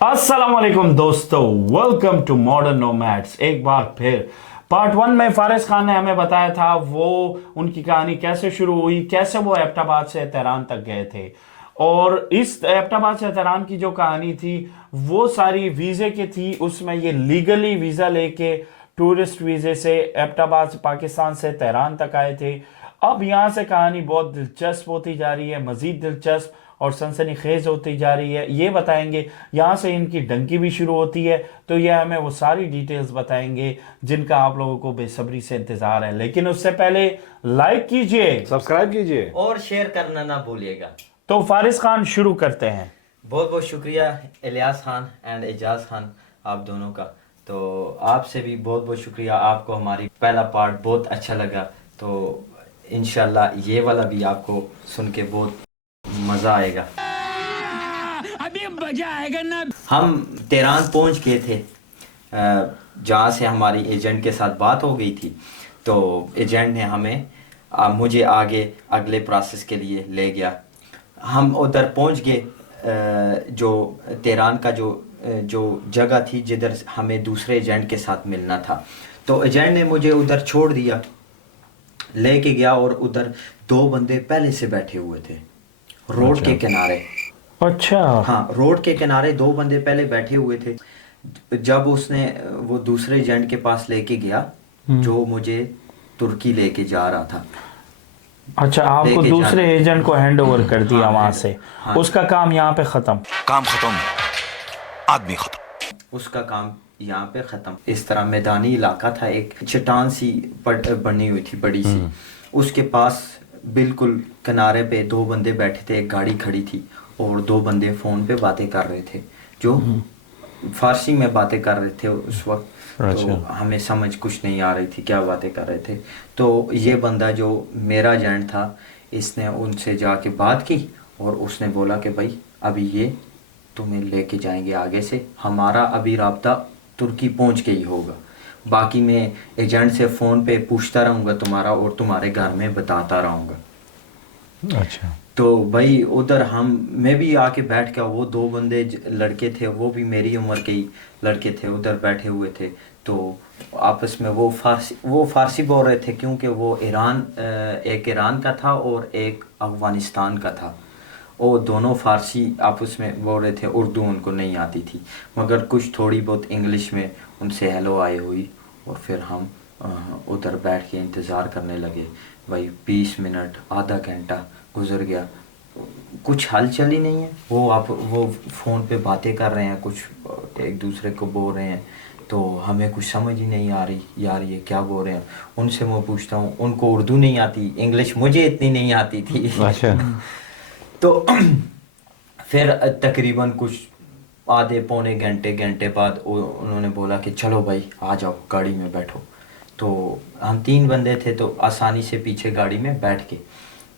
अस्सलाम वालेकुम दोस्तों, वेलकम टू मॉडर्न नोमैड्स। एक बार फिर पार्ट 1 में फारिस खान ने हमें बताया था वो उनकी कहानी कैसे शुरू हुई, कैसे वो एबटाबाद से तेहरान तक गए थे। और इस एबटाबाद से तेहरान की जो कहानी थी वो सारी वीज़े की थी। उसमें ये लीगली वीज़ा लेके टूरिस्ट वीज़े से एबटाबाद पाकिस्तान से तेहरान तक आए थे। अब यहाँ से कहानी बहुत दिलचस्प होती जा रही है, मज़ीद दिलचस्प और सनसनीखेज होती जा रही है। ये बताएंगे, यहाँ से इनकी डंकी भी शुरू होती है, तो ये हमें वो सारी डिटेल्स बताएंगे जिनका आप लोगों को बेसब्री से इंतज़ार है। लेकिन उससे पहले लाइक कीजिए, सब्सक्राइब कीजिए और शेयर करना ना भूलिएगा। तो फारिस खान शुरू करते हैं। बहुत बहुत शुक्रिया इलियास खान एंड एजाज खान, आप दोनों का। तो आपसे भी बहुत बहुत शुक्रिया, आपको हमारी पहला पार्ट बहुत अच्छा लगा। तो इंशाल्लाह ये वाला भी आपको सुन के बहुत मज़ा आएगा। अभी मजा आएगा ना। हम तेहरान पहुंच गए थे, जहाँ से हमारी एजेंट के साथ बात हो गई थी। तो एजेंट ने हमें मुझे आगे अगले प्रोसेस के लिए ले गया। हम उधर पहुंच गए, जो तेहरान का जो जगह थी जिधर हमें दूसरे एजेंट के साथ मिलना था। तो एजेंट ने मुझे उधर छोड़ दिया, लेके गया, और उधर दो बंदे पहले से बैठे हुए थे रोड के किनारे। अच्छा, हाँ, रोड के किनारे दो बंदे पहले बैठे हुए थे। जब उसने वो दूसरे एजेंट के पास लेके गया जो मुझे तुर्की लेके जा रहा था। अच्छा, आपको लेके दूसरे जाना। एजेंट को हैंड ओवर कर दिया हाँ, वहां से। हाँ। उसका काम यहाँ पे खत्म। काम खत्म, आदमी खत्म। उसका काम यहाँ पे ख़त्म। इस तरह मैदानी इलाका था, एक चट्टान सी बनी हुई थी बड़ी सी। उसके पास बिल्कुल किनारे पे दो बंदे बैठे थे, एक गाड़ी खड़ी थी और दो बंदे फ़ोन पे बातें कर रहे थे, जो फारसी में बातें कर रहे थे उस वक्त। तो हमें समझ कुछ नहीं आ रही थी क्या बातें कर रहे थे। तो ये बंदा जो मेरा एजेंट था, इसने उनसे जाके बात की और उसने बोला कि भाई अभी ये तुम्हें लेके जाएंगे आगे से, हमारा अभी राब्ता तुर्की पहुंच के ही होगा। बाकी मैं एजेंट से फ़ोन पे पूछता रहूँगा तुम्हारा, और तुम्हारे घर में बताता रहूँगा। अच्छा, तो भाई उधर मैं भी आके बैठ गया। वो दो बंदे लड़के थे, वो भी मेरी उम्र के ही लड़के थे, उधर बैठे हुए थे। तो आपस में वो फारसी बोल रहे थे, क्योंकि वो एक ईरान का था और एक अफ़गानिस्तान का था। वो दोनों फारसी आपस में बोल रहे थे, उर्दू उनको नहीं आती थी, मगर कुछ थोड़ी बहुत इंग्लिश में उनसे हेलो आए हुई। और फिर हम उधर बैठ के इंतज़ार करने लगे। भाई 20 मिनट आधा घंटा गुजर गया, कुछ हलचल ही नहीं है। वो फ़ोन पे बातें कर रहे हैं, कुछ एक दूसरे को बोल रहे हैं। तो हमें कुछ समझ ही नहीं आ रही यार ये क्या बोल रहे हैं। उनसे मैं पूछता हूँ, उनको उर्दू नहीं आती, इंग्लिश मुझे इतनी नहीं आती थी। अच्छा। तो फिर तकरीबन कुछ आधे पौने घंटे बाद उन्होंने बोला कि चलो भाई आ जाओ गाड़ी में बैठो। तो हम 3 बंदे थे, तो आसानी से पीछे गाड़ी में बैठ के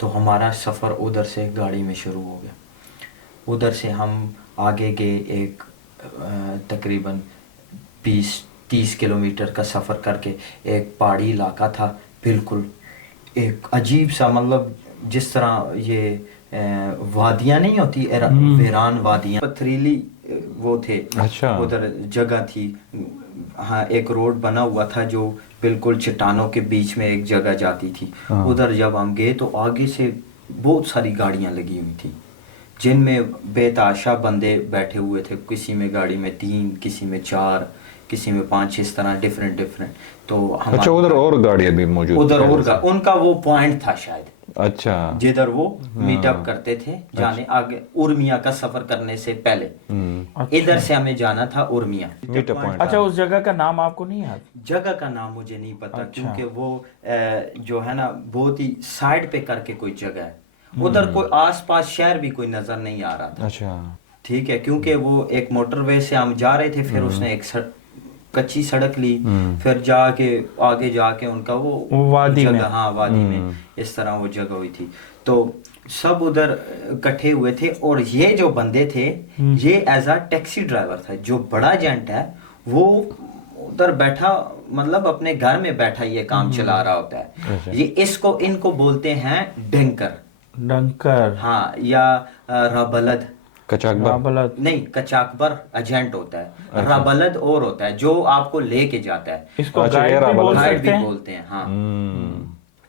तो हमारा सफ़र उधर से गाड़ी में शुरू हो गया। उधर से हम आगे गए, एक तकरीबन 20-30 किलोमीटर का सफ़र करके एक पहाड़ी इलाका था। बिल्कुल एक अजीब सा, मतलब जिस तरह ये वादियाँ नहीं होती, वीरान वादियाँ, पथरीली वो थे। अच्छा। उधर जगह थी। हाँ, एक रोड बना हुआ था जो बिल्कुल चट्टानों के बीच में एक जगह जाती थी। उधर जब हम गए तो आगे से बहुत सारी गाड़ियाँ लगी हुई थी, जिनमें बेताशा बंदे बैठे हुए थे। किसी में गाड़ी में 3, किसी में 4, किसी में 5, इस तरह डिफरेंट। तो अच्छा, उधर और गाड़ियाँ भी मौजूद उधर और उनका वो पॉइंट था शायद, अच्छा, जिधर वो मीटअप करते थे जाने आगे उर्मिया का सफर करने से पहले। इधर से हमें जाना था उर्मिया मीटअप पॉइंट। अच्छा, उस जगह का नाम आपको नहीं याद? जगह का नाम मुझे नहीं पता। अच्छा। क्योंकि वो जो है ना बहुत ही साइड पे करके कोई जगह है। उधर कोई आसपास शहर भी कोई नजर नहीं आ रहा था। अच्छा, ठीक है, क्योंकि वो एक मोटरवे से हम जा रहे थे, फिर उसने एक कच्ची सड़क ली, फिर जाके आगे जाके उनका वो वादी में। जगह, हाँ वादी में इस तरह वो जगह हुई थी। तो सब उधर इकट्ठे हुए थे। और ये जो बंदे थे ये एज अ टैक्सी ड्राइवर था। जो बड़ा एजेंट है वो उधर बैठा, मतलब अपने घर में बैठा ये काम चला रहा होता है। ये इनको बोलते हैं डंकर। डंकर। हाँ, या रबलद। कचाकबर राबलत नहीं, कचाकबर एजेंट होता है, रबलद और होता है जो आपको लेके जाता है, इसको अच्छा, ये गाइड भी बोल राबलत गाइड सकते भी हैं। बोलते हैं। हाँ,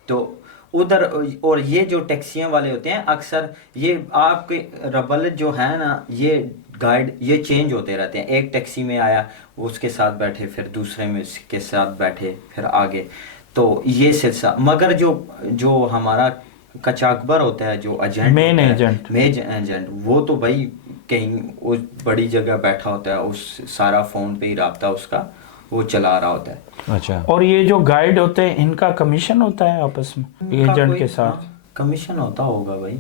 तो उधर, और ये जो टैक्सियां वाले होते हैं अक्सर ये आपके रबलत जो है ना, ये गाइड ये चेंज होते रहते हैं, एक टैक्सी में आया उसके साथ बैठे, फिर दूसरे में के साथ बैठे, फिर आगे, तो ये सिलसिला। मगर जो जो हमारा कचाकबर होता है, जो एजेंट Main होता है, agent। मेन एजेंट, वो तो भाई कहीं उस बड़ी जगह बैठा होता है, उस सारा फोन पे ही राब्ता उसका वो चला रहा होता है। अच्छा और ये जो गाइड होते हैं इनका कमीशन होता है आपस में इनका एजेंट कोई, के साथ? हाँ, कमीशन होता होगा भाई।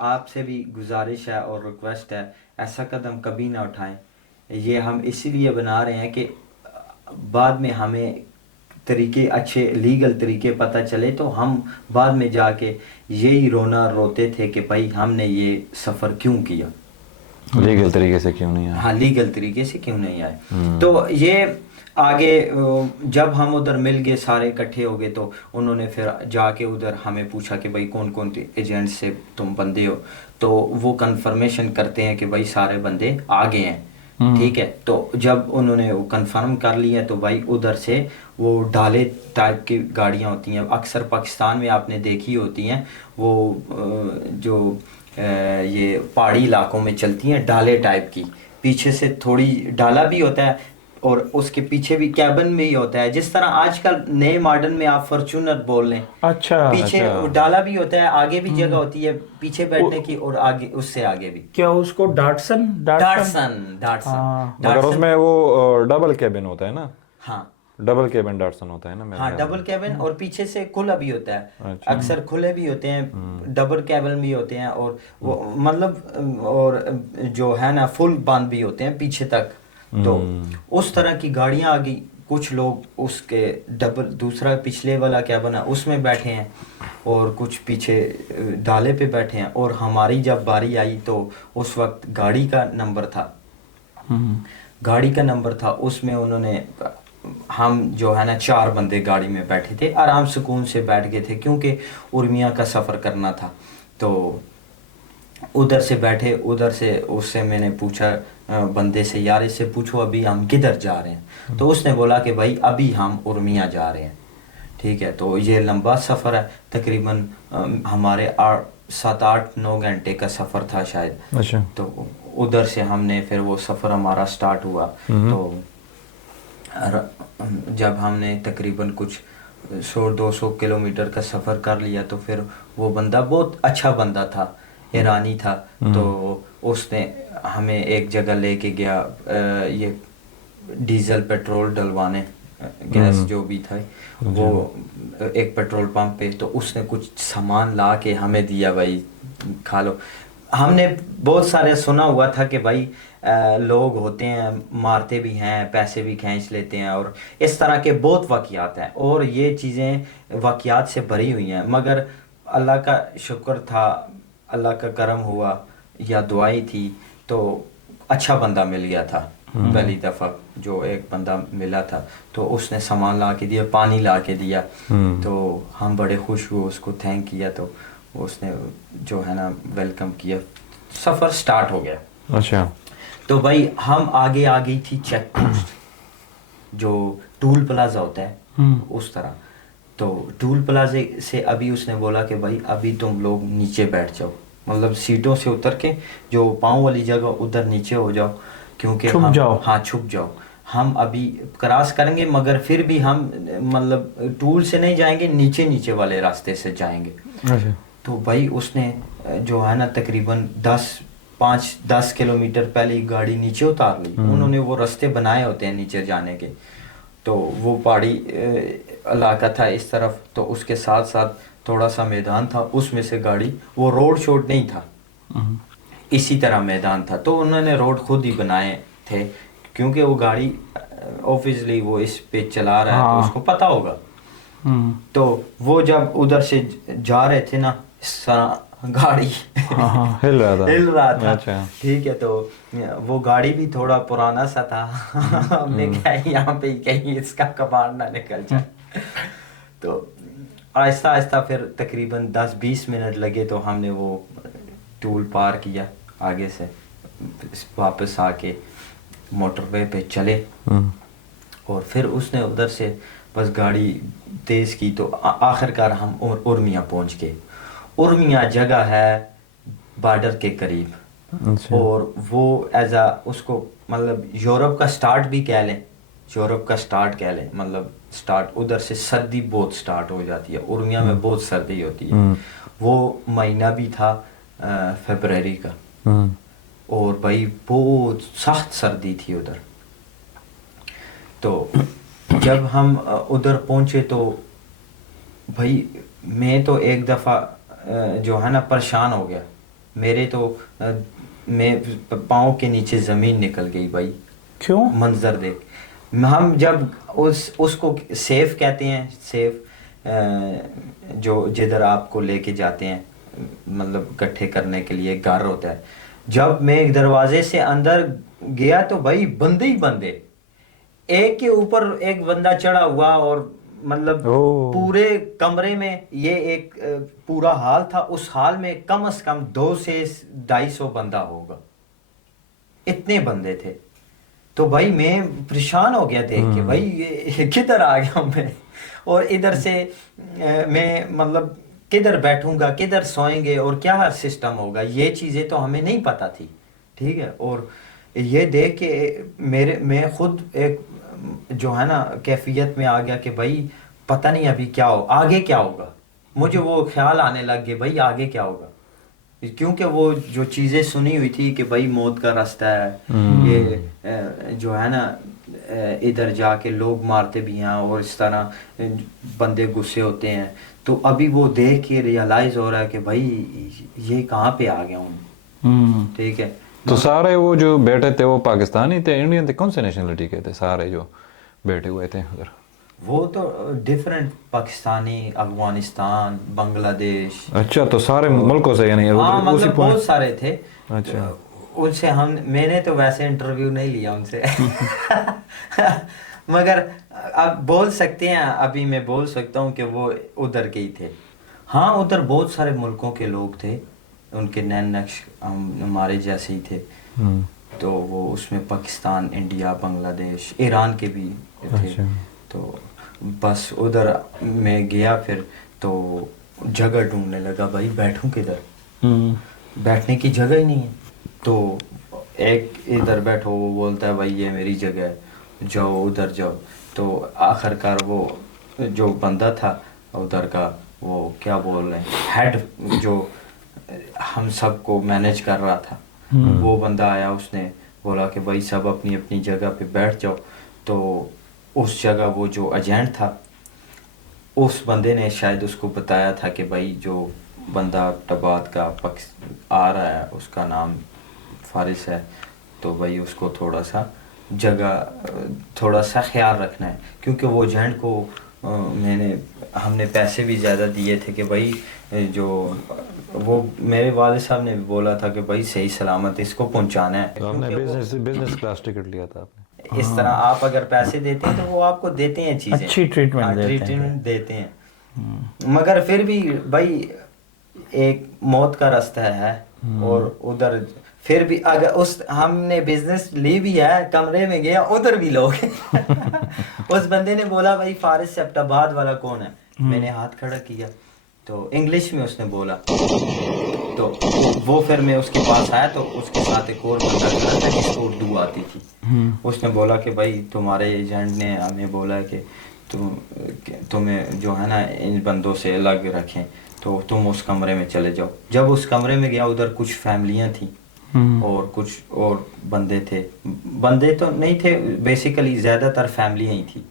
आपसे भी गुजारिश है और रिक्वेस्ट है, ऐसा कदम कभी ना उठाएं। ये हम इसीलिए बना रहे हैं कि बाद में हमें तरीके, अच्छे लीगल तरीके पता चले तो हम बाद में जाके यही रोते थे कि भाई हमने ये सफ़र क्यों किया, लीगल तरीके से क्यों नहीं आया। हाँ, लीगल तरीके से क्यों नहीं आए। तो ये आगे जब हम उधर मिल गए, सारे इकट्ठे हो गए, तो उन्होंने फिर जाके उधर हमें पूछा कि भाई कौन कौन एजेंट से तुम बंदे हो, तो वो कंफर्मेशन करते हैं कि भाई सारे बंदे आ गए हैं, ठीक है। तो जब उन्होंने वो कंफर्म कर लिया तो भाई उधर से वो डाले टाइप की गाड़ियाँ होती हैं, अक्सर पाकिस्तान में आपने देखी होती हैं, वो जो ये पहाड़ी इलाकों में चलती हैं, डाले टाइप की, पीछे से थोड़ी डाला भी होता है और उसके पीछे भी कैबिन में ही होता है, जिस तरह आजकल नए मॉडर्न में आप फॉर्च्यूनर बोल लें, अच्छा पीछे अच्छा। डाला भी होता है, आगे भी जगह होती है पीछे बैठने की, और आगे उससे आगे भी क्या उसको डाटसन हाँ। मगर उसमें वो डबल कैबिन होता है ना, हाँ डबल कैबिन डाटसन होता है ना मेरे हाँ, ख्याल डबल कैबिन, और पीछे से खुला भी होता है, अच्छा। अक्सर खुले भी होते हैं, डबल कैबिन भी होते हैं, और वो मतलब और जो है ना फुल बंद भी होते हैं पीछे तक। तो उस तरह की गाड़ियां आ गई, कुछ लोग उसके डबल दूसरा पिछले वाला कैबिन है उसमें बैठे हैं, और कुछ पीछे डाले पे बैठे हैं। और हमारी जब बारी आई तो उस वक्त गाड़ी का नंबर था, उसमें उन्होंने, हम जो है ना 4 बंदे गाड़ी में बैठे थे, आराम सुकून से बैठ गए थे क्योंकि उर्मिया का सफ़र करना था। तो उधर से बैठे, उधर से उससे मैंने पूछा बंदे से, यार इससे पूछो अभी हम किधर जा रहे हैं, तो उसने बोला कि भाई अभी हम उर्मिया जा रहे हैं, ठीक है। तो ये लंबा सफ़र है, तकरीबन हमारे 7-8-9 घंटे का सफ़र था शायद। अच्छा। तो उधर से हमने फिर वो सफ़र हमारा स्टार्ट हुआ। तो जब हमने तकरीबन कुछ 100-200 किलोमीटर का सफ़र कर लिया, तो फिर वो बंदा बहुत अच्छा बंदा था, ईरानी था, तो उसने हमें एक जगह लेके गया, ये डीजल पेट्रोल डलवाने, गैस जो भी था वो, एक पेट्रोल पंप पे। तो उसने कुछ सामान ला के हमें दिया, भाई खा लो। हमने बहुत सारे सुना हुआ था कि भाई लोग होते हैं, मारते भी हैं, पैसे भी खींच लेते हैं, और इस तरह के बहुत वाक़यात हैं, और ये चीज़ें वाक़यात से भरी हुई हैं। मगर अल्लाह का शुक्र था, अल्लाह का करम हुआ या दुआई थी, तो अच्छा बंदा मिल गया था। पहली दफ़ा जो एक बंदा मिला था, तो उसने सामान ला के दिया, पानी ला के दिया, तो हम बड़े खुश हुए, उसको थैंक किया, तो उसने जो है ना वेलकम किया, सफ़र स्टार्ट हो गया। अच्छा। तो भाई हम आगे आ गई थी चेक पोस्ट, जो टूल प्लाजा होता है उस तरह। तो टूल प्लाजे से अभी उसने बोला कि भाई अभी तुम लोग नीचे बैठ जाओ, मतलब सीटों से उतर के जो पाँव वाली जगह उधर नीचे हो जाओ, क्योंकि छुप जाओ। हाँ छुप जाओ, हम अभी क्रॉस करेंगे, मगर फिर भी हम मतलब टूल से नहीं जाएंगे, नीचे नीचे वाले रास्ते से जाएंगे। अच्छा। तो भाई उसने जो है ना तकरीबन 5-10 किलोमीटर पहले ही गाड़ी नीचे उतार ली। उन्होंने वो रास्ते बनाए होते हैं नीचे जाने के, तो वो पहाड़ी इलाका था इस तरफ, तो उसके साथ साथ थोड़ा सा मैदान था, उसमें से गाड़ी, वो रोड शोड नहीं था, इसी तरह मैदान था, तो उन्होंने रोड खुद ही बनाए थे, क्योंकि वो गाड़ी ऑब्वियसली वो इस पे चला रहा है, तो उसको पता होगा। तो वो जब उधर से जा रहे थे ना, गाड़ी हिल रहा था। अच्छा। ठीक है, तो वो गाड़ी भी थोड़ा पुराना सा था। हमने कहा यहाँ पे कहीं इसका कबाड़ ना निकल जाए। तो आहिस्ता आहिस्ता फिर तकरीबन 10-20 मिनट लगे, तो हमने वो टूल पार किया आगे से, वापस आके मोटरवे पे चले और फिर उसने उधर से बस गाड़ी तेज़ की तो आखिरकार हम उर्मिया पहुंच गए। उर्मिया जगह है बॉर्डर के करीब, अच्छा। और वो एज आ उसको मतलब यूरोप का स्टार्ट भी कह लें, यूरोप का स्टार्ट कह लें, मतलब स्टार्ट उधर से सर्दी बहुत स्टार्ट हो जाती है। उर्मिया में बहुत सर्दी होती है। वो महीना भी था फरवरी का, और भाई बहुत सख्त सर्दी थी उधर। तो जब हम उधर पहुंचे तो भाई मैं तो एक दफ़ा जो है ना परेशान हो गया। मेरे तो मैं पाँव के नीचे ज़मीन निकल गई भाई। क्यों? मंजर देख, हम जब उसको सेफ कहते हैं, सेफ जो जिधर आपको लेके जाते हैं मतलब इकट्ठे करने के लिए घर होता है। जब मैं एक दरवाजे से अंदर गया तो भाई बंदे ही बंदे, एक के ऊपर एक बंदा चढ़ा हुआ, और मतलब पूरे कमरे में ये एक पूरा हाल था। उस हाल में कम से कम 200 से 250 बंदा होगा, इतने बंदे थे। तो भाई मैं परेशान हो गया देख के, भाई ये किधर आ गया मैं, और इधर से मैं मतलब किधर बैठूंगा, किधर सोएंगे और क्या सिस्टम होगा, ये चीज़ें तो हमें नहीं पता थी, ठीक है। और ये देख के मैं खुद एक जो है ना कैफियत में आ गया कि भाई पता नहीं अभी क्या हो, आगे क्या होगा। मुझे वो ख्याल आने लग गए भाई आगे क्या होगा, क्योंकि वो जो चीज़ें सुनी हुई थी कि भाई मौत का रास्ता है, ये जो है ना इधर जाके लोग मारते भी हैं और इस तरह बंदे गुस्से होते हैं। तो अभी वो देख के रियलाइज़ हो रहा है कि भाई ये कहाँ पे आ गया हूँ, ठीक है। तो सारे वो जो बैठे थे वो पाकिस्तानी थे, इंडियन थे, कौन से नेशनलिटी के थे सारे जो बैठे हुए थे उधर? वो तो डिफरेंट, पाकिस्तानी, अफगानिस्तान, बांग्लादेश। अच्छा, तो सारे मुल्कों से यानी हाँ मतलब बहुत सारे थे। अच्छा। उनसे मैंने तो वैसे इंटरव्यू नहीं लिया उनसे मगर अब बोल सकते हैं, अभी मैं बोल सकता हूँ कि वो उधर के ही थे। हाँ उधर बहुत सारे मुल्कों के लोग थे, उनके नैन नक्श हमारे जैसे ही थे। तो वो उसमें पाकिस्तान, इंडिया, बांग्लादेश, ईरान के भी थे। अच्छा। तो बस उधर मैं गया, फिर तो जगह ढूंढने लगा भाई बैठूं किधर, बैठने की जगह ही नहीं है। तो एक इधर बैठो, वो बोलता है भाई ये मेरी जगह है, जाओ उधर जाओ। तो आखिरकार वो जो बंदा था उधर का, वो क्या बोल रहे हैं, हेड जो हम सबको मैनेज कर रहा था, वो बंदा आया, उसने बोला कि भाई सब अपनी अपनी जगह पे बैठ जाओ। तो उस जगह वो जो एजेंट था, उस बंदे ने शायद उसको बताया था कि भाई जो बंदा टबात का आ रहा है उसका नाम फारिस है, तो भाई उसको थोड़ा सा ख्याल रखना है। क्योंकि वो एजेंट को हमने पैसे भी ज़्यादा दिए थे कि भाई जो वो मेरे वाले साहब ने भी बोला था कि भाई सही सलामत इसको पहुंचाना है। तो आपने बिजनेस क्लास टिकट लिया था आपने? इस तरह आप अगर पैसे देते हैं तो वो आपको देते हैं चीज़ें, अच्छी ट्रीटमेंट देते हैं। मगर फिर भी भाई एक मौत का रास्ता है, और उधर फिर भी अगर हमने बिजनेस ली भी है, कमरे में गया उधर भी लोग उस बंदे ने बोला भाई फारिस से एबटाबाद वाला कौन है, मैंने हाथ खड़ा किया तो इंग्लिश में उसने बोला। तो वो फिर मैं उसके पास आया तो उसके साथ एक और बंदा खड़ा था जिसको उर्दू आती थी। उसने बोला कि भाई तुम्हारे एजेंट ने हमें बोला है कि तुम्हें जो है ना इन बंदों से अलग रखें, तो तुम उस कमरे में चले जाओ। जब उस कमरे में गया, उधर कुछ फैमिलियां थी और कुछ और बंदे थे, बंदे तो नहीं थे बेसिकली, ज़्यादातर फैमिलियां ही थी।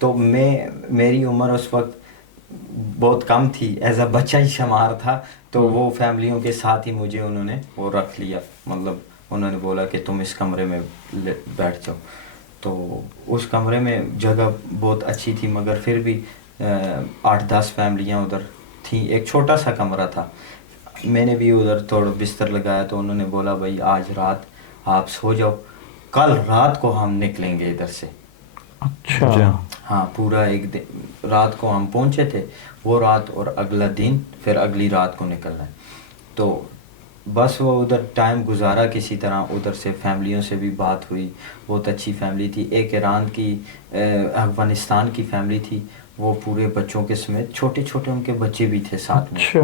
तो मेरी उम्र उस वक्त बहुत कम थी, एज अ बच्चा ही शुमार था। तो वो फैमिलियों के साथ ही मुझे उन्होंने वो रख लिया, मतलब उन्होंने बोला कि तुम इस कमरे में बैठ जाओ। तो उस कमरे में जगह बहुत अच्छी थी, मगर फिर भी 8-10 फैमिलियां उधर थी। एक छोटा सा कमरा था, मैंने भी उधर थोड़ा बिस्तर लगाया तो उन्होंने बोला भाई आज रात आप सो जाओ, कल रात को हम निकलेंगे इधर से। अच्छा। हाँ पूरा एक दिन रात को हम पहुंचे थे, वो रात और अगला दिन, फिर अगली रात को निकलना है। तो बस वो उधर टाइम गुजारा किसी तरह, उधर से फैमिलियों से भी बात हुई, बहुत अच्छी फैमिली थी। एक ईरान की अफगानिस्तान की फैमिली थी, वो पूरे बच्चों के समेत, छोटे छोटे उनके बच्चे भी थे साथ में। अच्छा।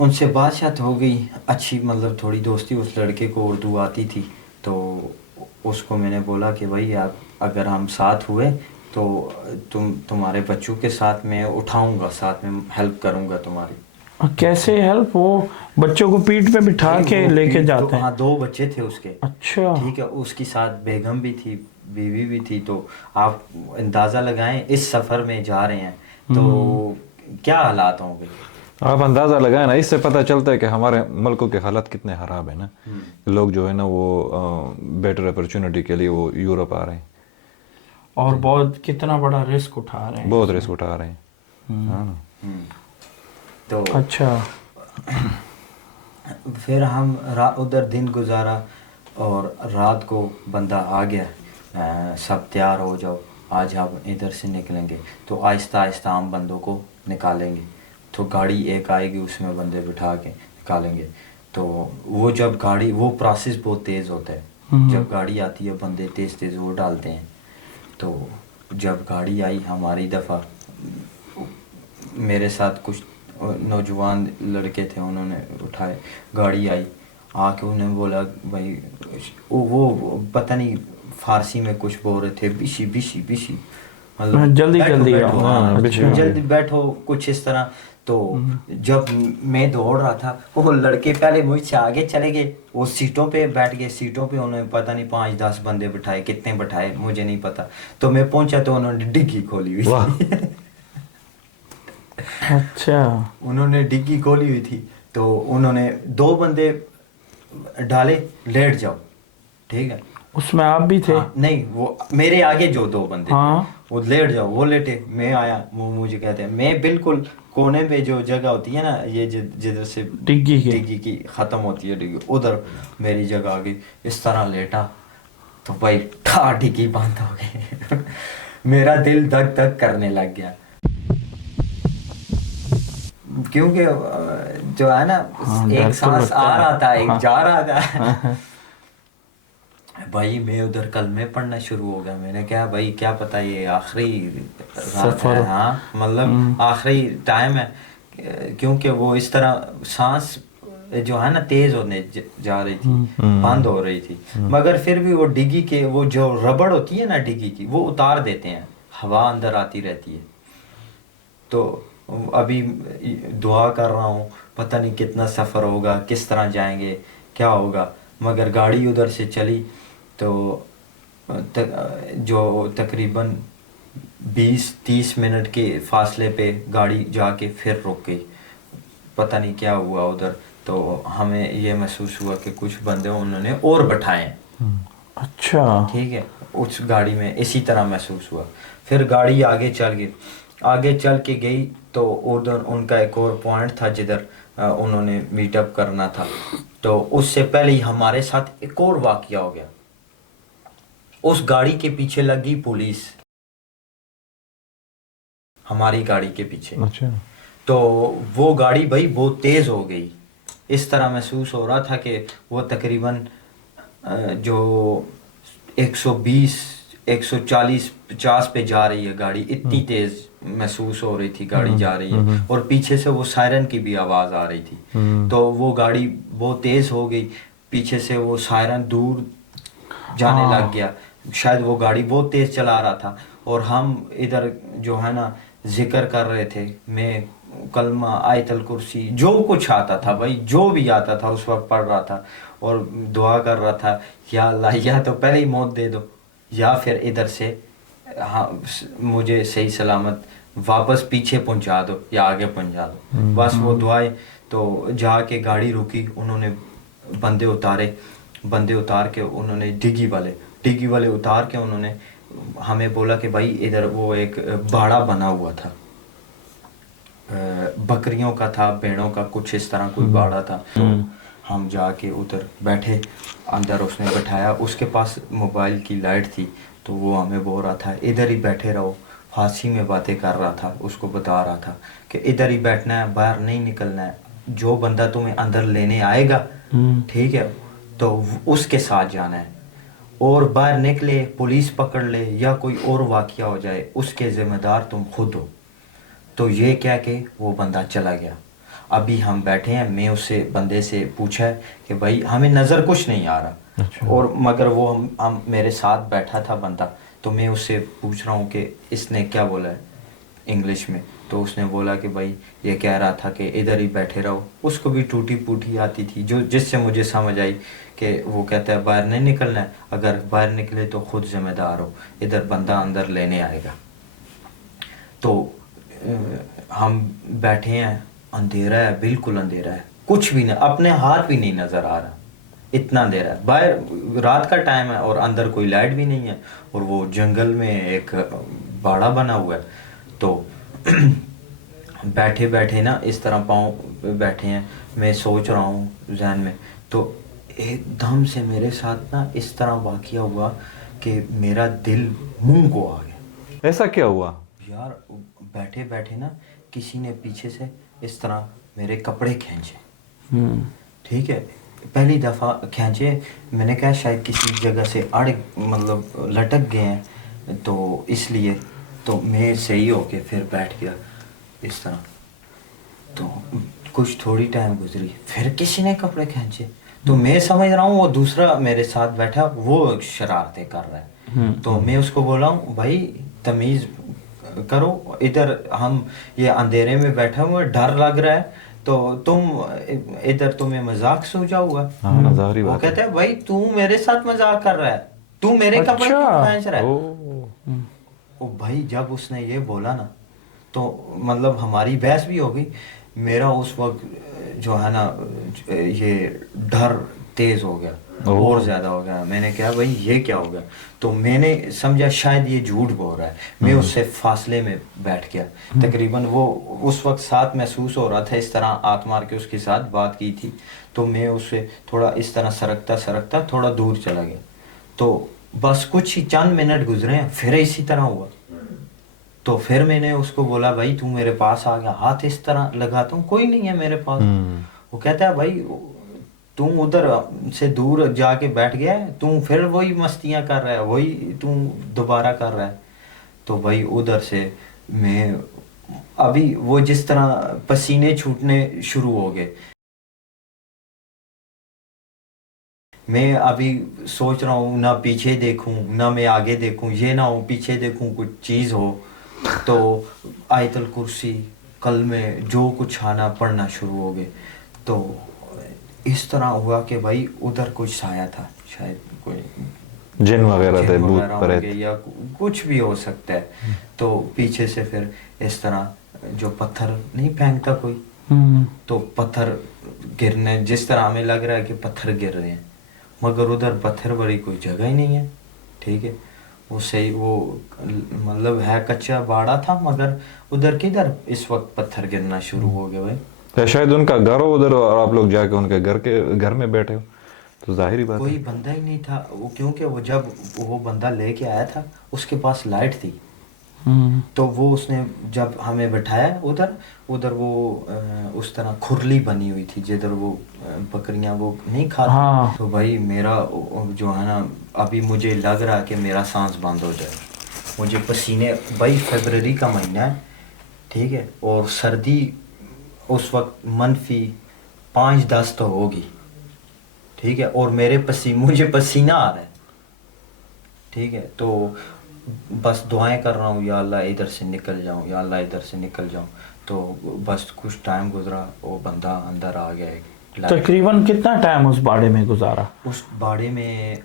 उनसे बातचीत हो गई अच्छी, मतलब थोड़ी दोस्ती। उस लड़के को उर्दू आती थी, तो उसको मैंने बोला कि भाई आप अगर हम साथ हुए तो तुम्हारे बच्चों के साथ मैं उठाऊंगा, साथ में हेल्प करूंगा तुम्हारी। कैसे हेल्प? वो बच्चों को पीठ पे बिठा के लेके जाते हैं? हाँ, 2 बच्चे थे उसके। अच्छा। ठीक है, उसके साथ बेगम भी थी, बीवी भी थी। तो आप अंदाज़ा लगाएं इस सफ़र में जा रहे हैं तो क्या हालात होंगे। आप अंदाज़ा लगाएं ना, इससे पता चलता है कि हमारे मुल्कों के हालात कितने ख़राब हैं ना। लोग जो है ना वो बेटर अपॉर्चुनिटी के लिए वो यूरोप आ रहे हैं, और बहुत कितना बड़ा रिस्क उठा रहे हैं। बहुत रिस्क उठा रहे हैं। हाँ ना। तो अच्छा। फिर हम उधर दिन गुजारा, और रात को बंदा आ गया, सब तैयार हो जाओ, आज हम इधर से निकलेंगे। तो आहिस्ता आहिस्ता हम बंदों को निकालेंगे। तो गाड़ी एक आएगी, उसमें बंदे बिठा के निकालेंगे। तो वो जब गाड़ी, वो प्रोसेस बहुत तेज़ होता है। जब गाड़ी आती है बंदे तेज़ तेज़ वो डालते हैं। तो जब गाड़ी आई हमारी दफ़ा, मेरे साथ कुछ नौजवान लड़के थे, उन्होंने उठाए, गाड़ी आई, आके उन्होंने बोला भाई, वो पता नहीं फ़ारसी में कुछ बोल रहे थे, बिशी बिशी बिशी, मतलब जल्दी जल्दी बैठो, हाँ, अच्छा। जल्दी बैठो, कुछ इस तरह। तो जब मैं दौड़ रहा था, वो लड़के पहले मुझसे आगे चले गए, वो सीटों पे बैठ गए। सीटों पे उन्होंने पता नहीं 5-10 बंदे बिठाए, कितने बिठाए मुझे नहीं पता। तो मैं पहुंचा तो उन्होंने डिग्गी खोली हुई थी। अच्छा। उन्होंने डिग्गी खोली हुई थी, तो उन्होंने 2 बंदे डाले, लेट जाओ, ठीक है। उसमें आप भी थे? हाँ, नहीं, वो मेरे आगे जो 2 बंदे थे, हाँ। वो लेट जाओ, वो लेटे। मैं आया, वो मुझे कहते हैं, मैं बिल्कुल कोने पे जो जगह होती है ना, ये जिधर से डिग्गी की ख़त्म होती है डिग्गी, उधर मेरी जगह आ गई। इस तरह लेटा तो भाई ठा डिग्गी बंद हो गई। मेरा दिल धक धक करने लग गया, क्योंकि जो है ना, एक सांस आ रहा था, एक जा रहा था। भाई मैं उधर कलमे पढ़ना शुरू हो गया। मैंने कहा भाई क्या पता ये आखिरी रात है, हाँ, मतलब आखिरी टाइम है, क्योंकि वो इस तरह सांस जो है ना तेज होने जा रही थी, बंद हो रही थी। मगर फिर भी वो डिग्गी के, वो जो रबड़ होती है ना डिग्गी की, वो उतार देते हैं, हवा अंदर आती रहती है। तो अभी दुआ कर रहा हूँ, पता नहीं कितना सफ़र होगा, किस तरह जाएंगे, क्या होगा। मगर गाड़ी उधर से चली तो जो तकरीबन 20-30 मिनट के फासले पे गाड़ी जाके फिर रुक गई। पता नहीं क्या हुआ उधर। तो हमें ये महसूस हुआ कि कुछ बंदे उन्होंने और बैठाए हैं। अच्छा। ठीक है, उस गाड़ी में इसी तरह महसूस हुआ। फिर गाड़ी आगे चल गई, आगे चल के गई तो उधर उनका एक और पॉइंट था जिधर उन्होंने मीटअप करना था। तो उससे पहले ही हमारे साथ एक और वाकया हो गया। उस गाड़ी के पीछे लगी पुलिस, हमारी गाड़ी के पीछे। अच्छा। तो वो गाड़ी भाई बहुत तेज़ हो गई। इस तरह महसूस हो रहा था कि वो तकरीबन जो 120, 140, 50 पे जा रही है गाड़ी, इतनी तेज़ महसूस हो रही थी गाड़ी जा रही है। और पीछे से वो सायरन की भी आवाज़ आ रही थी। तो वो गाड़ी बहुत तेज़ हो गई, पीछे से वो सायरन दूर जाने लग गया। शायद वो गाड़ी बहुत तेज़ चला रहा था, और हम इधर जो है ना जिक्र कर रहे थे। मैं कलमा, आयतल कुर्सी, जो कुछ आता था भाई, जो भी आता था उस वक्त पढ़ रहा था, और दुआ कर रहा था, या अल्लाह या तो पहले ही मौत दे दो, या फिर इधर से हाँ मुझे सही सलामत वापस पीछे पहुंचा दो या आगे पहुंचा दो। बस वो दुआएं। तो जाके गाड़ी रुकी, उन्होंने बंदे उतारे, बंदे उतार के उन्होंने डिग्गी वाले उतार के उन्होंने हमें बोला कि भाई इधर वो एक बाड़ा बना हुआ था, बकरियों का था, भेड़ों का, कुछ इस तरह कोई बाड़ा था। तो हम जाके उधर बैठे, अंदर उसने बैठाया, उसके पास मोबाइल की लाइट थी। तो वो हमें बोल रहा था इधर ही बैठे रहो, फारसी में बातें कर रहा था, उसको बता रहा था कि इधर ही बैठना है, बाहर नहीं निकलना है, जो बंदा तुम्हें अंदर लेने आएगा, ठीक है, तो उसके साथ जाना है, और बाहर निकले पुलिस पकड़ ले या कोई और वाकया हो जाए उसके ज़िम्मेदार तुम खुद हो। तो ये कह के वो बंदा चला गया। अभी हम बैठे हैं, मैं उससे बंदे से पूछा है कि भाई हमें नज़र कुछ नहीं आ रहा, और मगर वो हम मेरे साथ बैठा था बंदा, तो मैं उससे पूछ रहा हूँ कि इसने क्या बोला है इंग्लिश में। तो उसने बोला कि भाई ये कह रहा था कि इधर ही बैठे रहो। उसको भी टूटी फूटी आती थी, जो जिससे मुझे समझ आई कि वो कहता है बाहर नहीं निकलना है, अगर बाहर निकले तो खुद जिम्मेदार हो, इधर बंदा अंदर लेने आएगा। तो हम बैठे हैं, अंधेरा है, बिल्कुल अंधेरा है, कुछ भी नहीं, अपने हाथ भी नहीं नज़र आ रहा, इतना अंधेरा है। बाहर रात का टाइम है और अंदर कोई लाइट भी नहीं है, और वो जंगल में एक बाड़ा बना हुआ है। तो बैठे बैठे ना इस तरह पाँव बैठे हैं, मैं सोच रहा हूँ जहन में, तो एकदम से मेरे साथ ना इस तरह वाक़या हुआ कि मेरा दिल मुंह को आ गया। ऐसा क्या हुआ? यार बैठे बैठे ना किसी ने पीछे से इस तरह मेरे कपड़े खींचे, ठीक है, पहली दफ़ा खींचे। मैंने कहा शायद किसी जगह से मतलब लटक गए हैं, तो इसलिए, तो मैं सही होके फिर बैठ गया इस तरह। तो कुछ थोड़ी टाइम गुजरी, फिर किसी ने कपड़े खींचे, तो मैं समझ रहा हूँ वो दूसरा मेरे साथ बैठा वो शरारतें कर रहा है। तो मैं उसको बोला हूँ भाई तमीज़ करो, इधर हम ये अंधेरे में बैठा हुआ, डर लग रहा है, तो तुम इधर तुम्हें मजाक सूझा हुआ। हाँ, ज़ाहिर वो बात है। कहता है भाई तू मेरे साथ मजाक कर रहा है, तू मेरे कपड़े क्यों खींच रहा है। ओ, ओ भाई जब उसने ये बोला ना, तो मतलब हमारी बहस भी हो गई। मेरा उस वक्त जो है ना ये डर तेज हो गया, और ज़्यादा हो गया। मैंने कहा भाई ये क्या हो गया, तो मैंने समझा शायद ये झूठ बोल रहा है। मैं उससे फासले में बैठ गया, तकरीबन वो उस वक्त साथ महसूस हो रहा था, इस तरह हाथ मार के उसके साथ बात की थी। तो मैं उससे थोड़ा इस तरह सरकता सरकता थोड़ा दूर चला गया। तो बस कुछ ही चंद मिनट गुजरे हैं, फिर इसी तरह हुआ। तो फिर मैंने उसको बोला भाई तू मेरे पास आ गया, हाथ इस तरह लगाता हूँ, कोई नहीं है मेरे पास। वो कहता है भाई तुम उधर से दूर जाके बैठ गया है, तू फिर वही मस्तियाँ कर रहा है, वही तू दोबारा कर रहा है। तो भाई उधर से मैं अभी वो जिस तरह पसीने छूटने शुरू हो गए, मैं अभी सोच रहा हूँ ना पीछे देखूँ ना मैं आगे देखूँ, ये ना हो पीछे देखूँ कुछ चीज़ हो। तो आयतल कुर्सी कल में जो कुछ आना पढ़ना शुरू हो गए। तो इस तरह हुआ कि भाई उधर कुछ साया था, शायद कोई जिन वगैरह थे, भूत होंगे प्रेत, या कुछ भी हो सकता है। तो पीछे से फिर इस तरह जो पत्थर नहीं फेंकता कोई, तो पत्थर गिरने, जिस तरह हमें लग रहा है कि पत्थर गिर रहे हैं, मगर उधर पत्थर बड़ी कोई जगह ही नहीं है, ठीक है। वो सही वो मतलब है कच्चा बाड़ा था, मगर उधर किधर इस वक्त पत्थर गिरना शुरू हो गए भाई। या शायद उनका घर हो उधर और आप लोग जाके उनके घर में बैठे हो, तो जाहिर बात कोई है। बंदा ही नहीं था वो, क्योंकि वो जब वो बंदा लेके आया था उसके पास लाइट थी। तो वो उसने जब हमें बैठाया उधर वो उस तरह खुरली बनी हुई थी जिधर वो बकरियां वो नहीं खाती। हाँ। तो भाई मेरा जो है ना अभी मुझे लग रहा है कि मेरा सांस बंद हो जाए, मुझे पसीने, भाई फरवरी का महीना है, ठीक है, और सर्दी उस वक्त -5-10 तो होगी, ठीक है, और मुझे पसीना आ रहा है, ठीक है। तो बस दुआएं कर रहा हूँ या अल्लाह इधर से निकल जाऊँ, या अल्लाह इधर से निकल जाऊँ। तो बस कुछ टाइम गुजरा, वो बंदा अंदर आ गया एक लाइट। तकरीबन कितना टाइम उस बाड़े में गुजारा? उस बाड़े में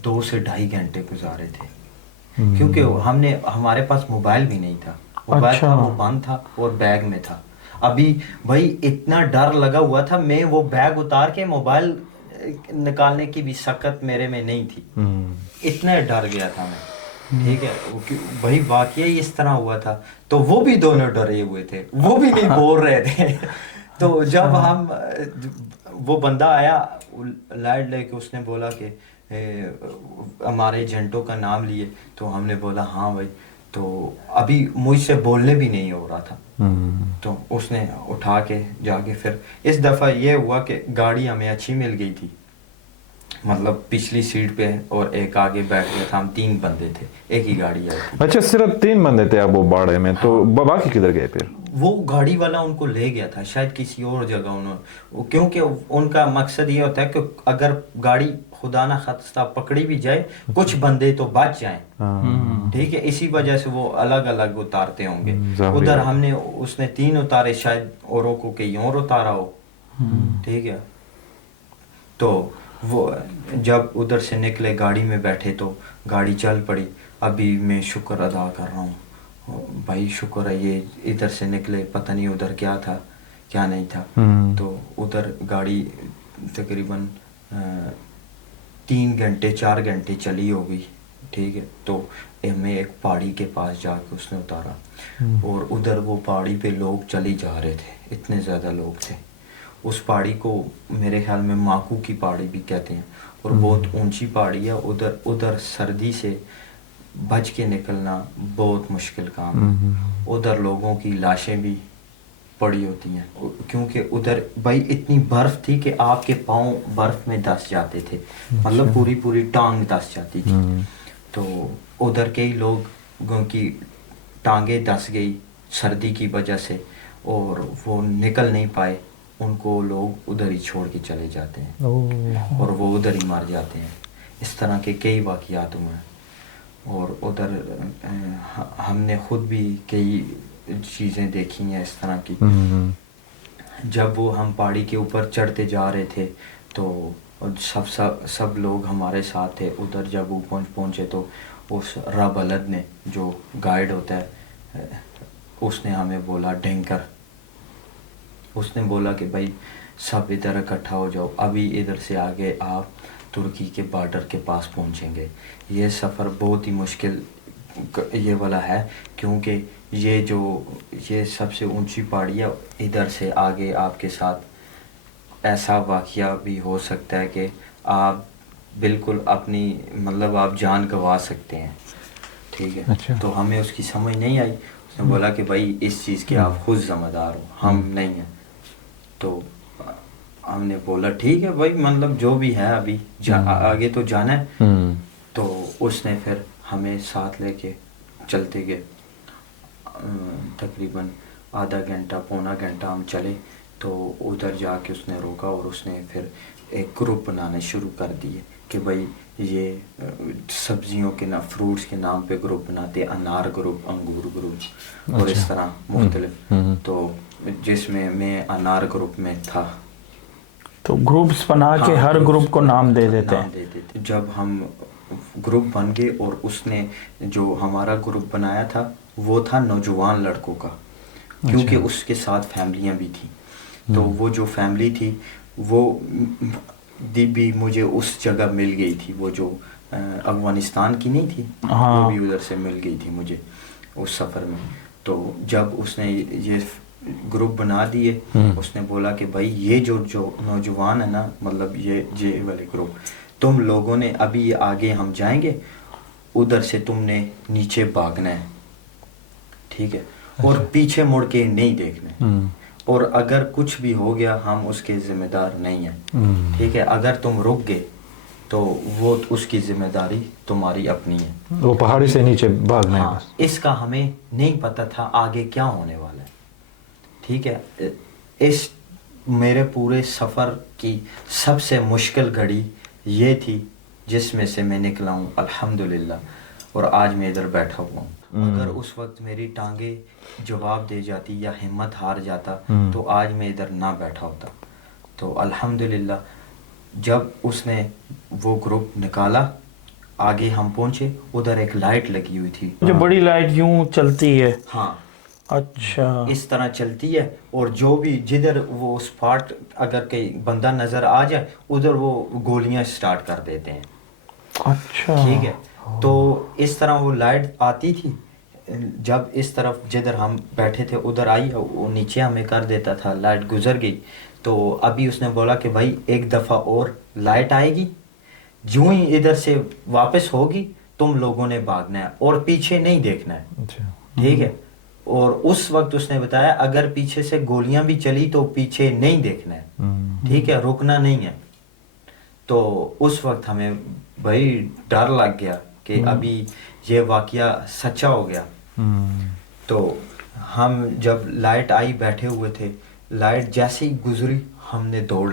2 से ढाई घंटे गुजारे थे, क्योंकि हमारे पास मोबाइल भी नहीं था। मोबाइल अच्छा। था वो बंद था और बैग में था। अभी भाई इतना डर लगा हुआ था, मैं वो बैग उतार के मोबाइल निकालने की भी सकत मेरे में नहीं थी, इतना डर गया था मैं, ठीक है। भाई वाकया ही इस तरह हुआ था। तो वो भी दोनों डरे हुए थे, वो भी नहीं बोल रहे थे। तो जब वो बंदा आया लाइट लेके, उसने बोला कि हमारे एजेंटों का नाम लिए, तो हमने बोला हाँ भाई। तो अभी मुझसे बोलने भी नहीं हो रहा था। तो उसने उठा के जाके फिर इस दफ़ा ये हुआ कि गाड़ी हमें अच्छी मिल गई थी, मतलब पिछली सीट पे और एक आगे बैठ गया था, हम 3 बंदे थे, एक ही गाड़ी आई थी। अच्छा, सिर्फ 3 बंदे थे आप वो बाड़े में, तो बाकी किधर गए फिर? वो गाड़ी वाला उनको ले गया था शायद किसी और जगह उन्होंने, क्योंकि उनका मकसद ये होता है कि अगर गाड़ी खुदा ना खास्ता पकड़ी भी जाए, कुछ बंदे तो बच जाएं, ठीक है, इसी वजह से वो अलग अलग उतारते होंगे। उधर हमने उसने 3 उतारे, शायद औरों को कहीं और उतारा हो, ठीक है। तो वो जब उधर से निकले गाड़ी में बैठे तो गाड़ी चल पड़ी। अभी मैं शुक्र अदा कर रहा हूँ भाई, शुक्र है ये इधर से निकले, पता नहीं उधर क्या था क्या नहीं था। तो उधर गाड़ी तकरीबन 3 घंटे 4 घंटे चली होगी, ठीक है। तो हमें एक पहाड़ी के पास जाके उसने उतारा, और उधर वो पहाड़ी पे लोग चले जा रहे थे, इतने ज़्यादा लोग थे। उस पहाड़ी को मेरे ख्याल में माकू की पहाड़ी भी कहते हैं, और बहुत ऊंची पहाड़ी है। उधर सर्दी से बच के निकलना बहुत मुश्किल काम है। उधर लोगों की लाशें भी पड़ी होती हैं, क्योंकि उधर भाई इतनी बर्फ़ थी कि आपके पाँव बर्फ़ में धंस जाते थे, मतलब पूरी टांग धंस जाती थी। तो उधर कई लोगों की टांगें धंस गई सर्दी की वजह से, और वो निकल नहीं पाए, उनको लोग उधर ही छोड़ के चले जाते हैं और वो उधर ही मर जाते हैं। इस तरह के कई वाक़यात हुए हैं। और उधर हमने ख़ुद भी कई चीज़ें देखी हैं इस तरह की। जब वो हम पहाड़ी के ऊपर चढ़ते जा रहे थे तो सब लोग हमारे साथ थे। उधर जब वो पहुँचे तो उस रब अलद ने, जो गाइड होता है, उसने हमें बोला ढेंकर, उसने बोला कि भाई सब इधर इकट्ठा हो जाओ, अभी इधर से आगे आप तुर्की के बॉर्डर के पास पहुंचेंगे। ये सफ़र बहुत ही मुश्किल ये वाला है, क्योंकि ये सबसे ऊंची पहाड़ी है, इधर से आगे आपके साथ ऐसा वाक़या भी हो सकता है कि आप बिल्कुल अपनी मतलब आप जान गंवा सकते हैं, ठीक है। अच्छा। तो हमें उसकी समझ नहीं आई। उसने बोला कि भाई इस चीज़ के आप खुद ज़िम्मेदार हो, हम नहीं हैं। तो हमने बोला ठीक है भाई, मतलब जो भी है अभी आगे तो जाना है। तो उसने फिर हमें साथ लेके चलते गए, तकरीबन आधा घंटा पौना घंटा हम चले। तो उधर जाके उसने रोका और उसने फिर एक ग्रुप बनाने शुरू कर दिए कि भाई ये सब्जियों के ना फ्रूट्स के नाम पे ग्रुप बनाते, अनार ग्रुप, अंगूर ग्रुप, और इस तरह मुख्तलिफ। तो जिसमें मैं अनार ग्रुप में था। तो ग्रुप्स बना के हर ग्रुप को नाम दे देते हैं। जब हम ग्रुप बन गए, और उसने जो हमारा ग्रुप बनाया था वो था नौजवान लड़कों का, क्योंकि उसके साथ फैमिलियां भी थी। तो वो जो फैमिली थी वो भी मुझे उस जगह मिल गई थी, वो जो अफगानिस्तान की नहीं थी, वो भी उधर से मिल गई थी मुझे उस सफ़र में। तो जब उसने ये ग्रुप बना दिए, उसने बोला कि भाई ये जो नौजवान है ना, मतलब ये वाले ग्रुप, तुम लोगों ने अभी आगे हम जाएंगे, उधर से तुमने नीचे भागना है, ठीक है, और पीछे मुड़ के नहीं देखना, और अगर कुछ भी हो गया हम उसके ज़िम्मेदार नहीं हैं, ठीक है। अगर तुम रुक गए तो वो उसकी ज़िम्मेदारी तुम्हारी अपनी है। वो पहाड़ी से नीचे भागना है बस। इसका हमें नहीं पता था आगे क्या होने वाला है, ठीक है। इस मेरे पूरे सफ़र की सबसे मुश्किल घड़ी ये थी जिसमें से मैं निकला हूँ अल्हम्दुलिल्लाह, और आज मैं इधर बैठा हुआ हूँ। अगर उस वक्त मेरी टांगे जवाब दे जाती या हिम्मत हार जाता तो आज मैं इधर ना बैठा होता। तो अल्हम्दुलिल्लाह जब उसने वो ग्रुप निकाला, आगे हम पहुँचे, उधर एक लाइट लगी हुई थी, जो बड़ी लाइट यूं चलती है। हाँ, अच्छा, इस तरह चलती है, और जो भी जिधर वो स्पॉट अगर कहीं बंदा नज़र आ जाए उधर वो गोलियां स्टार्ट कर देते हैं। अच्छा, ठीक है। तो इस तरह वो लाइट आती थी, जब इस तरफ जिधर हम बैठे थे उधर आई, वो नीचे हमें कर देता था, लाइट गुजर गई। तो अभी उसने बोला कि भाई एक दफ़ा और लाइट आएगी, जो ही इधर से वापस होगी तुम लोगों ने भागना है और पीछे नहीं देखना है, अच्छा ठीक है। और उस वक्त उसने बताया अगर पीछे से गोलियां भी चली तो पीछे नहीं देखना है, ठीक है, रुकना नहीं है। तो उस वक्त हमें भाई डर लग गया कि अभी ये वाकया सच्चा हो गया। तो हम जब लाइट आई बैठे हुए थे, लाइट जैसे ही गुजरी हमने दौड़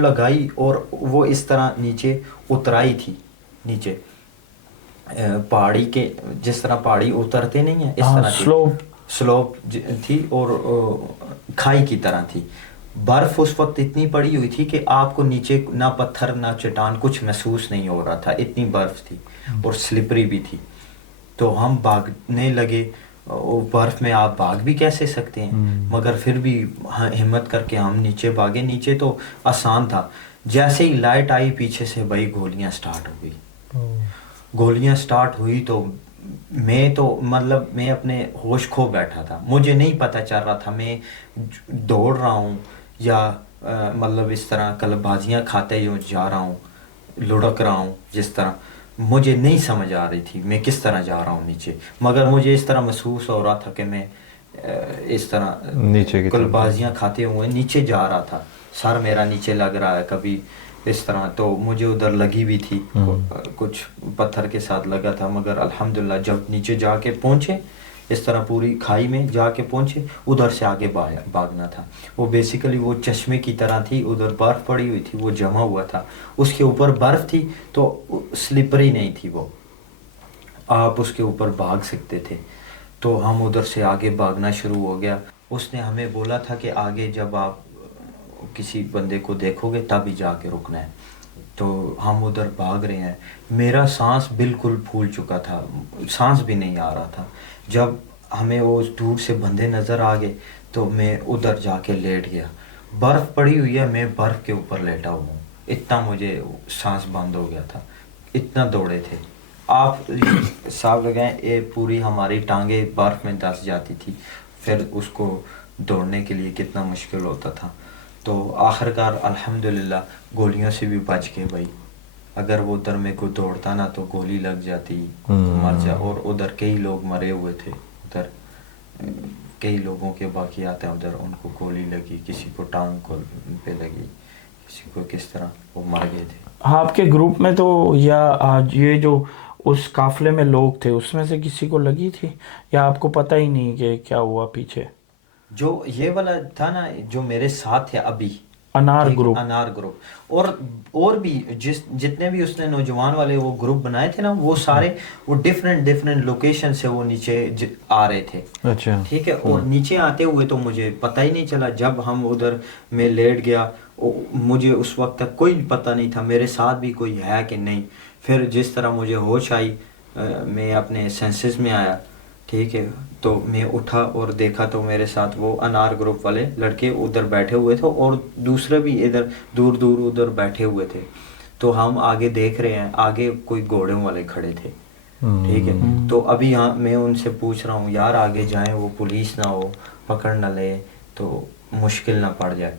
लगाई और वो इस तरह नीचे उतराई थी, नीचे पहाड़ी के जिस तरह पहाड़ी उतरते नहीं है इस तरह स्लोप थी और खाई की तरह थी। बर्फ उस वक्त इतनी पड़ी हुई थी कि आपको नीचे ना पत्थर ना चट्टान कुछ महसूस नहीं हो रहा था, इतनी बर्फ थी और स्लिपरी भी थी। तो हम भागने लगे, बर्फ में आप भाग भी कैसे सकते हैं, मगर फिर भी हिम्मत करके हम नीचे भागे। नीचे तो आसान था, जैसे ही लाइट आई पीछे से भाई गोलियां स्टार्ट हो गई। गोलियां स्टार्ट हुई तो मैं अपने होश खो बैठा था, मुझे नहीं पता चल रहा था मैं दौड़ रहा हूँ या मतलब इस तरह कलबाजियाँ खाते हुए जा रहा हूँ, लुढ़क रहा हूँ, जिस तरह मुझे नहीं समझ आ रही थी मैं किस तरह जा रहा हूँ नीचे। मगर मुझे इस तरह महसूस हो रहा था कि मैं इस तरह नीचे की कलबाजियाँ खाते हुए नीचे जा रहा था, सर मेरा नीचे लग रहा है कभी इस तरह। तो मुझे उधर लगी भी थी, कुछ पत्थर के साथ लगा था, मगर अल्हम्दुलिल्लाह जब नीचे जाके पहुँचे, इस तरह पूरी खाई में जाके पहुँचे, उधर से आगे भागना था। वो बेसिकली वो चश्मे की तरह थी, उधर बर्फ़ पड़ी हुई थी, वो जमा हुआ था, उसके ऊपर बर्फ़ थी तो स्लिपरी नहीं थी, वो आप उसके ऊपर भाग सकते थे। तो हम उधर से आगे भागना शुरू हो गया। उसने हमें बोला था कि आगे जब आप किसी बंदे को देखोगे तभी जाके रुकना है। तो हम उधर भाग रहे हैं, मेरा सांस बिल्कुल फूल चुका था, सांस भी नहीं आ रहा था। जब हमें वो दूर से बंदे नज़र आ गए तो मैं उधर जाके लेट गया। बर्फ़ पड़ी हुई है, मैं बर्फ़ के ऊपर लेटा हुआ हूँ, इतना मुझे सांस बंद हो गया था, इतना दौड़े थे। आप हिसाब लगाएं ये पूरी हमारी टांगे बर्फ़ में धंस जाती थी, फिर उसको दौड़ने के लिए कितना मुश्किल होता था। तो आखिरकार अल्हम्दुलिल्लाह गोलियों से भी बच गए भाई, अगर वो उधर में को दौड़ता ना तो गोली लग जाती तो मर जा। और उधर कई लोग मरे हुए थे, उधर कई लोगों के बाकियात हैं, उधर उनको गोली लगी, किसी को टांग को पे लगी, किसी को किस तरह वो मर गए थे। आपके ग्रुप में तो या आज ये जो उस काफले में लोग थे उसमें से किसी को लगी थी या आपको पता ही नहीं कि क्या हुआ पीछे? जो ये वाला था ना जो मेरे साथ है अभी, अनार ठीक, ग्रुप। अनार ग्रुप, और भी जितने भी उसने नौजवान वाले वो ग्रुप बनाए थे ना, वो सारे वो डिफरेंट लोकेशन से वो नीचे आ रहे थे। अच्छा ठीक है, और नीचे आते हुए तो मुझे पता ही नहीं चला। जब हम उधर में लेट गया, मुझे उस वक्त तक कोई पता नहीं था मेरे साथ भी कोई है कि नहीं। फिर जिस तरह मुझे होश आई, मैं अपने सेंसेस में आया, ठीक है, तो मैं उठा और देखा तो मेरे साथ वो अनार ग्रुप वाले लड़के उधर बैठे हुए थे और दूसरे भी इधर दूर दूर उधर बैठे हुए थे। तो हम आगे देख रहे हैं, आगे कोई घोड़ों वाले खड़े थे, ठीक है। तो अभी यहाँ मैं उनसे पूछ रहा हूँ यार आगे जाएं, वो पुलिस ना हो पकड़ ना ले तो मुश्किल ना पड़ जाए।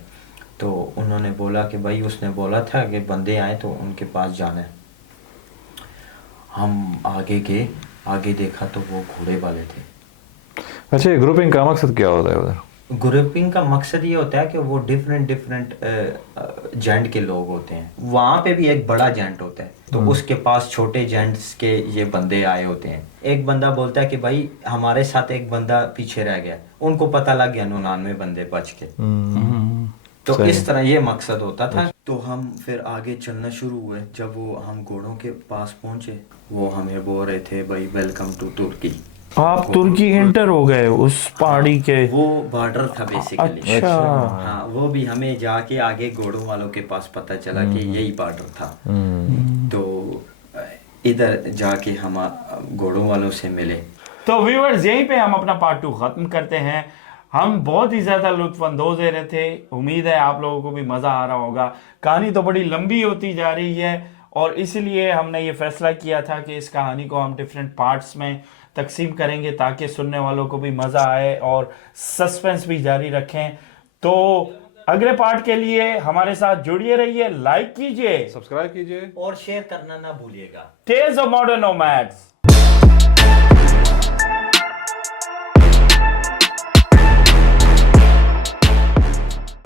तो उन्होंने बोला कि भाई उसने बोला था कि बंदे आए तो उनके पास जाना है। हम आगे गए, आगे देखा तो वो घोड़े वाले थे। अच्छा, ये ग्रुपिंग का मकसद क्या होता है उधर? ग्रुपिंग का मकसद ये होता है कि वो डिफरेंट जेंट के लोग होते हैं। वहाँ पे भी एक बड़ा जेंट होता है तो उसके पास छोटे जेंट्स के ये बंदे आए होते हैं। एक बंदा बोलता है कि भाई हमारे साथ एक बंदा पीछे रह गया, उनको पता लग गया 99 बंदे बच के। तो इस तरह ये मकसद होता था। तो हम फिर आगे चलना शुरू हुए। जब वो हम घोड़ों के पास पहुंचे, वो हमें बोल रहे थे भाई वेलकम टू तुर्की। आप तुर्की इंटर हो गए उस पहाड़ी के? वो बॉर्डर था बेसिकली। अच्छा। हाँ, वो भी हमें जाके आगे घोड़ों वालों के पास पता चला कि यही बॉर्डर था। तो इधर जाके हम घोड़ों वालों से मिले। तो व्यूअर्स यहीं पे हम अपना पार्ट 2 खत्म करते हैं। हम बहुत ही ज़्यादा लुत्फानंदोज़ रहे थे, उम्मीद है आप लोगों को भी मज़ा आ रहा होगा। कहानी तो बड़ी लंबी होती जा रही है और इसलिए हमने ये फैसला किया था कि इस कहानी को हम डिफरेंट पार्ट्स में तकसीम करेंगे ताकि सुनने वालों को भी मज़ा आए और सस्पेंस भी जारी रखें। तो अगले पार्ट के लिए हमारे साथ जुड़िए रहिए, लाइक कीजिए, सब्सक्राइब कीजिए और शेयर करना ना भूलिएगा। Tales of modern nomads.